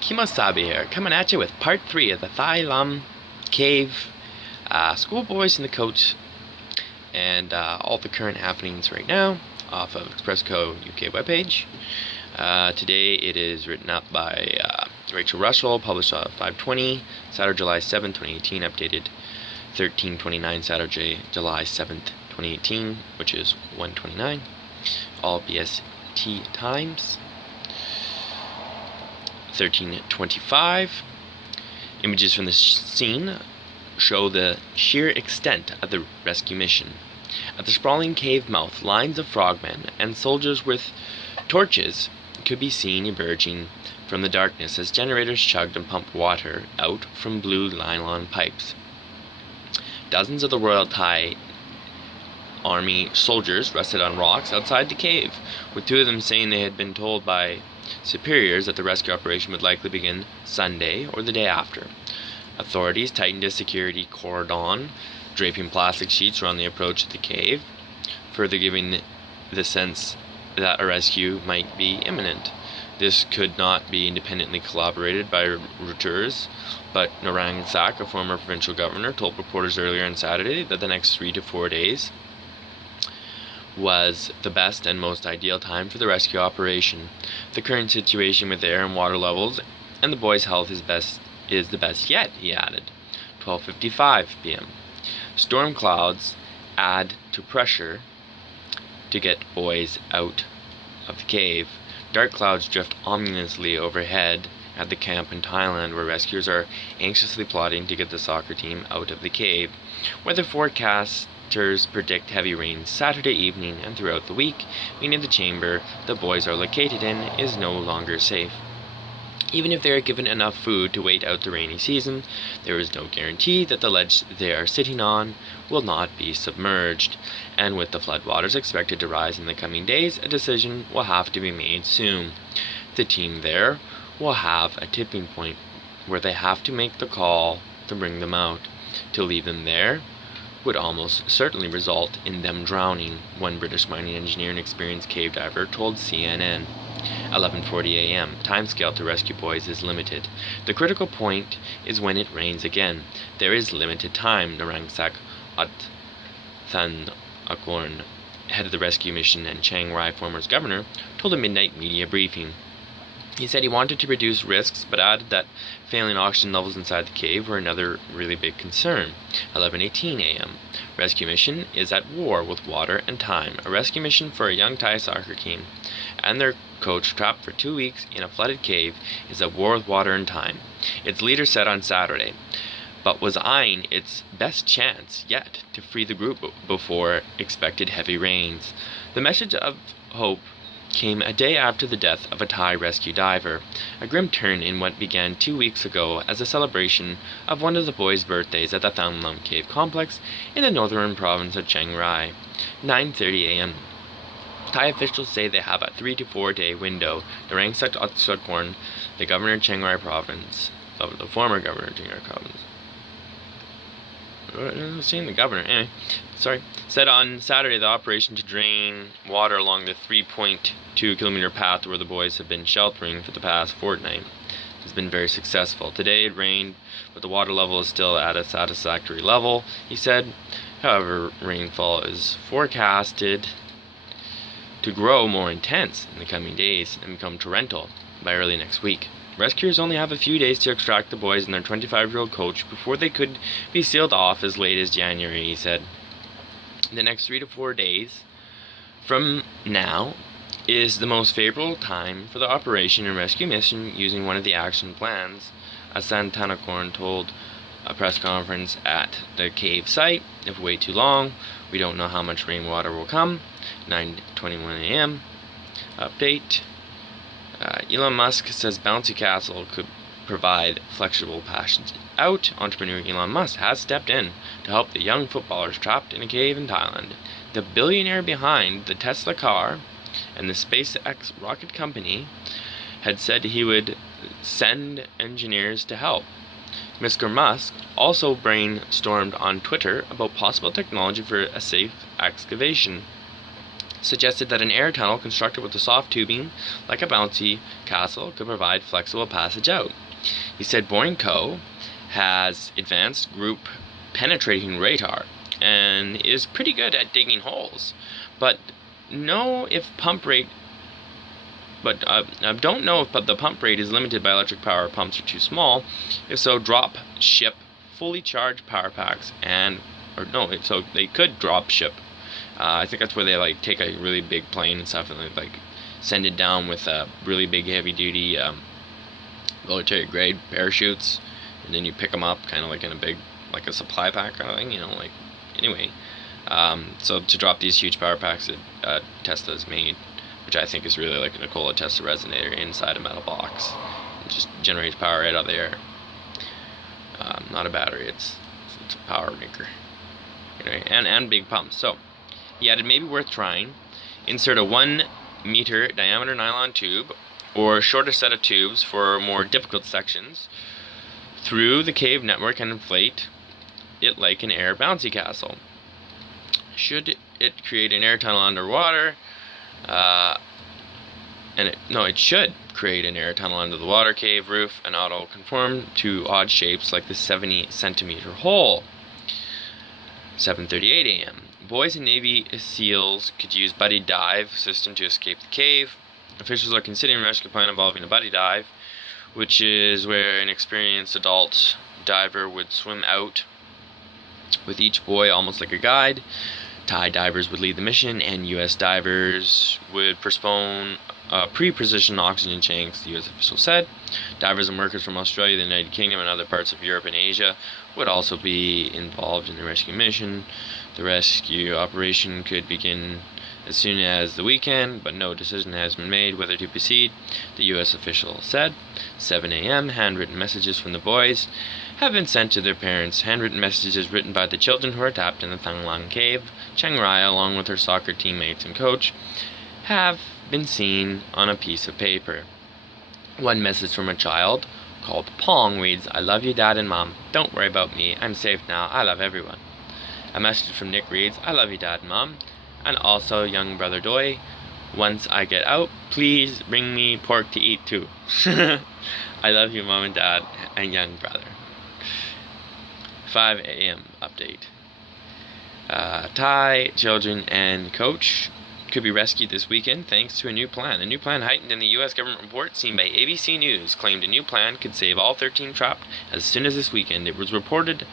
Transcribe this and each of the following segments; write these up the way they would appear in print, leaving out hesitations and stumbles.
Kemo Sabi here, coming at you with part 3 of the Tham Luang cave, schoolboys in the coach, and all the current happenings right now off of ExpressCo UK webpage. Today it is written up by Russel, published on 5/20, Saturday, July 7th, 2018, updated 13/29, Saturday, July 7th, 2018, which is 1:29, all BST times. 13:25. Images from the scene show the sheer extent of the rescue mission. At the sprawling cave mouth, lines of frogmen and soldiers with torches could be seen emerging from the darkness as generators chugged and pumped water out from blue nylon pipes. Dozens of the Royal Thai Army soldiers rested on rocks outside the cave, with two of them saying they had been told by superiors that the rescue operation would likely begin Sunday or the day after. Authorities tightened a security cordon, draping plastic sheets around the approach to the cave, further giving the sense that a rescue might be imminent. This could not be independently corroborated by Reuters, but Narang Sak, a former provincial governor, told reporters earlier on Saturday that the next 3 to 4 days was the best and most ideal time for the rescue operation. The current situation with air and water levels and the boys' health is the best yet, he added. 12:55 p.m. Storm clouds add to pressure to get boys out of the cave. Dark clouds drift ominously overhead at the camp in Thailand, where rescuers are anxiously plotting to get the soccer team out of the cave. Weather forecasters predict heavy rain Saturday evening and throughout the week, meaning the chamber the boys are located in is no longer safe. Even if they are given enough food to wait out the rainy season, there is no guarantee that the ledge they are sitting on will not be submerged, and with the floodwaters expected to rise in the coming days, a decision will have to be made soon. The team there will have a tipping point where they have to make the call to bring them out. To leave them there would almost certainly result in them drowning, one British mining engineer and experienced cave diver told CNN. 11:40 a.m. Timescale to rescue boys is limited. The critical point is when it rains again. There is limited time, Narangsak Than Akorn, head of the rescue mission and Chiang Rai former governor, told a midnight media briefing. He said he wanted to reduce risks, but added that failing oxygen levels inside the cave were another really big concern. 11:18 a.m. Rescue mission is at war with water and time. A rescue mission for a young Thai soccer team and their coach trapped for 2 weeks in a flooded cave is at war with water and time, its leader said on Saturday, but was eyeing its best chance yet to free the group before expected heavy rains. The message of hope came a day after the death of a Thai rescue diver, a grim turn in what began 2 weeks ago as a celebration of one of the boys' birthdays at the Tham Luang Cave Complex in the northern province of Chiang Rai. 9:30 a.m. Thai officials say they have a 3 to 4 day window. Narang Sakkorn, the governor of Chiang Rai province, the former governor of Chiang Rai province, seeing the governor, said on Saturday the operation to drain water along the 3.2 kilometer path where the boys have been sheltering for the past fortnight has been very successful. Today it rained, but the water level is still at a satisfactory level, he said. However, rainfall is forecasted to grow more intense in the coming days and become torrential by early next week. Rescuers only have a few days to extract the boys and their 25-year-old coach before they could be sealed off as late as January, he said. The next 3 to 4 days from now is the most favorable time for the operation and rescue mission using one of the action plans, Santanakorn told a press conference at the cave site. If we wait too long, we don't know how much rainwater will come. 9:21 a.m. Update. Elon Musk says bouncy castle could provide flexible passage out. Entrepreneur Elon Musk has stepped in to help the young footballers trapped in a cave in Thailand. The billionaire behind the Tesla car and the SpaceX rocket company had said he would send engineers to help. Mr. Musk also brainstormed on Twitter about possible technology for a safe excavation. suggested that an air tunnel constructed with a soft tubing like a bouncy castle could provide flexible passage out. He said Boring Co. has advanced group penetrating radar and is pretty good at digging holes, but don't know if the pump rate is limited by electric power, pumps are too small. If so, drop ship fully charged power packs so they could drop ship. I think that's where they like take a really big plane and stuff and they like send it down with really big heavy duty military grade parachutes, and then you pick them up kind of like in a big, like a supply pack kind of thing, anyway. So to drop these huge power packs that Tesla's made, which I think is really like a Nikola Tesla resonator inside a metal box. It just generates power right out of the air. Not a battery, it's a power maker. Anyway, and big pumps. So he added, maybe worth trying. Insert a 1 meter diameter nylon tube or a shorter set of tubes for more difficult sections through the cave network and inflate it like an air bouncy castle. Should it create an air tunnel underwater? It should create an air tunnel under the water cave roof and auto conform to odd shapes like the 70 centimeter hole. 7:38 a.m. Boys and Navy SEALs could use buddy dive system to escape the cave. Officials are considering a rescue plan involving a buddy dive, which is where an experienced adult diver would swim out with each boy almost like a guide. Thai divers would lead the mission, and U.S. divers would pre-position oxygen tanks, the U.S. official said. Divers and workers from Australia, the United Kingdom, and other parts of Europe and Asia would also be involved in the rescue mission. The rescue operation could begin as soon as the weekend, but no decision has been made whether to proceed, the U.S. official said. 7 a.m. Handwritten messages from the boys have been sent to their parents. Handwritten messages written by the children who are trapped in the Tham Luang cave. Chiang Rai, along with her soccer teammates and coach, have been seen on a piece of paper. One message from a child, called Pong, reads, "I love you, Dad and Mom. Don't worry about me. I'm safe now. I love everyone." A message from Nick reads, "I love you, Dad and Mom. And also, young brother Doi, once I get out, please bring me pork to eat too. I love you, Mom and Dad, and young brother." 5 a.m. update. Thai children and coach could be rescued this weekend thanks to a new plan. A new plan heightened in the U.S. government report seen by ABC News claimed a new plan could save all 13 trapped as soon as this weekend. It was reported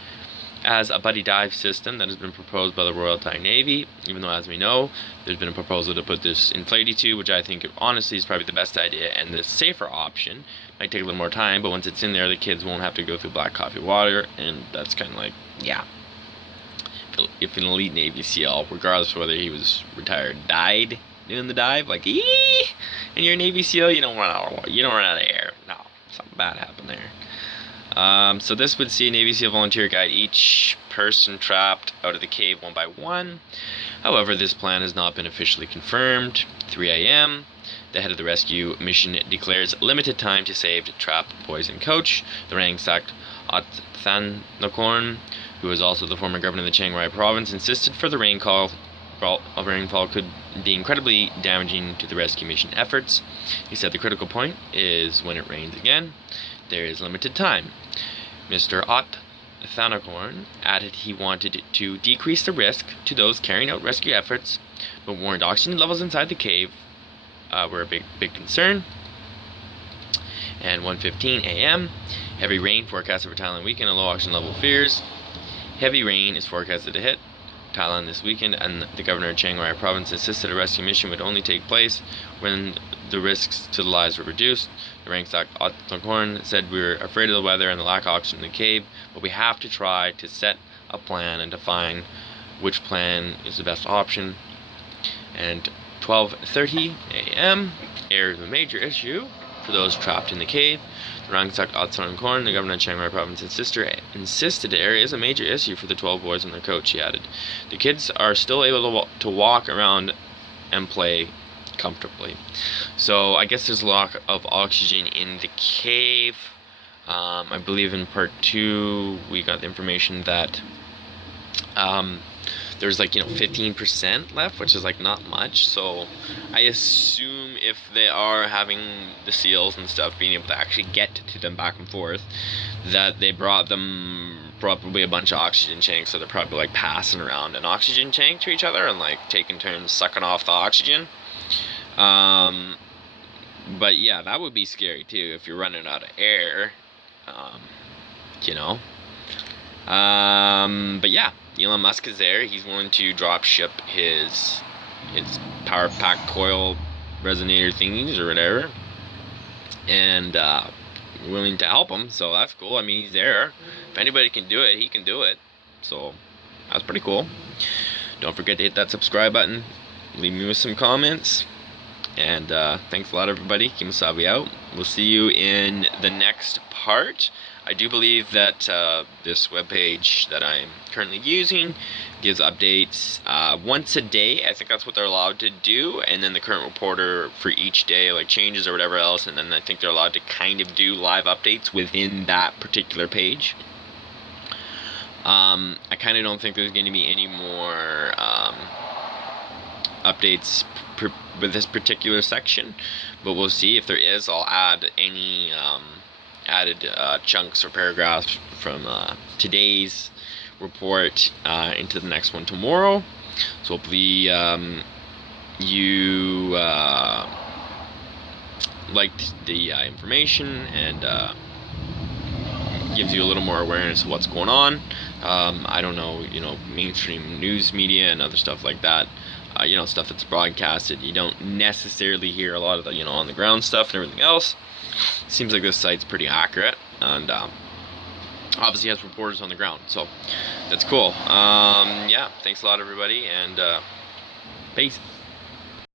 as a buddy dive system that has been proposed by the Royal Thai Navy, even though, as we know, there's been a proposal to put this inflatey tube, which I think honestly is probably the best idea and the safer option. Might take a little more time, but once it's in there, the kids won't have to go through black coffee water, and that's kind of like, yeah. If an elite Navy SEAL, regardless of whether he was retired, died doing the dive, like, and you're a Navy SEAL, you don't run out of water, you don't run out of air. No, something bad happened there. So this would see a Navy SEAL volunteer guide each person trapped out of the cave one by one. However, this plan has not been officially confirmed. 3 a.m. The head of the rescue mission declares limited time to save trapped boys and coach. The ransacked Thanakorn, who is also the former governor of the Chiang Rai province, insisted for the rainfall could be incredibly damaging to the rescue mission efforts. He said the critical point is when it rains again, there is limited time. Mr. Thanakorn added he wanted to decrease the risk to those carrying out rescue efforts, but warned oxygen levels inside the cave were a big concern. And 1:15 a.m. Heavy rain forecasted for Thailand weekend and low oxygen level fears. Heavy rain is forecasted to hit Thailand this weekend, and the governor of Chiang Rai province insisted a rescue mission would only take place when the risks to the lives were reduced. The ransack Otthorn said, "We're afraid of the weather and the lack of oxygen in the cave, but we have to try to set a plan and define which plan is the best option." And 12:30 a.m. airs a major issue for those trapped in the cave. The Rangsak Otthorn, the governor of Chiang Rai province, insisted the area is a major issue for the 12 boys and their coach, he added. The kids are still able to walk around and play comfortably. So I guess there's a lack of oxygen in the cave. I believe in part 2 we got the information that there's like 15% left, which is like not much. So I assume if they are having the seals and stuff being able to actually get to them back and forth, that they brought them probably a bunch of oxygen tanks, so they're probably like passing around an oxygen tank to each other and like taking turns sucking off the oxygen. But yeah, that would be scary too if you're running out of air. you know. But yeah, Elon Musk is there. He's willing to drop ship his power pack coil resonator thingies or whatever, and willing to help him. So that's cool. I mean, he's there. If anybody can do it, he can do it. So that's pretty cool. Don't forget to hit that subscribe button. Leave me with some comments. And thanks a lot, everybody. Kemo Sabi out. We'll see you in the next part. I do believe that this webpage that I'm currently using gives updates once a day. I think that's what they're allowed to do. And then the current reporter for each day like changes or whatever else. And then I think they're allowed to kind of do live updates within that particular page. I kind of don't think there's going to be any more updates with this particular section, but we'll see. If there is, I'll add any added chunks or paragraphs from today's report into the next one tomorrow. So hopefully you liked the information and gives you a little more awareness of what's going on. I don't know, mainstream news media and other stuff like that. Stuff that's broadcasted, you don't necessarily hear a lot of the, on the ground stuff and everything else. Seems like this site's pretty accurate, and obviously has reporters on the ground, so that's cool. Yeah, thanks a lot, everybody, and peace.